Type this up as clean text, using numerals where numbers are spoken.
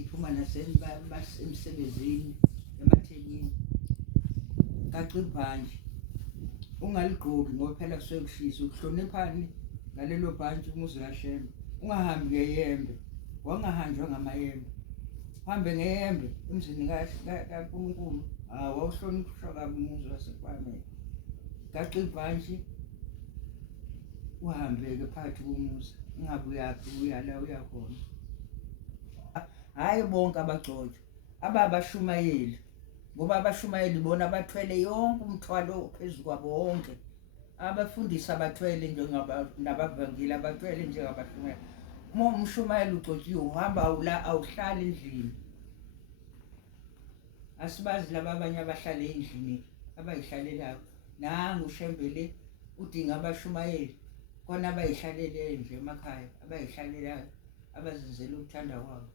beyiphuma emsebenzini emathekini gaca ibhantshi ungaligqoki ngoba phela kusuke kushisa. Ukuhloniphani ngalelo bhantshi umuzi kaShembe. Ungahambi ngeyembe, wangahanjwa ngamayembe, uhambe ngeyembe emzini kaNkulunkulu. Wawuhlonishwa kabi umuzi waseKwamele. Gaca ibhantshi uhambe-ke phakathi komuzi, ungabe uyaphi uya la uyakhona. Hhayi bonke abagcotshwa, ababashumayeli, ngoba abashumayeli bona bathwele yonke umthwalo phezu kwabo wonke. Abafundisi abathwele nabavangeli abathwele njengabashumayeli. Uma umshumayeli ugcotshiwe uhamba awuhlali endlini. Asibazi laba abanye abahlala endlini abayihlalelayo. Nangu uShembe le udinga abashumayeli khona abayihlalele nje emakhaya, abayihlalelayo abazizela ukuthanda kwabo.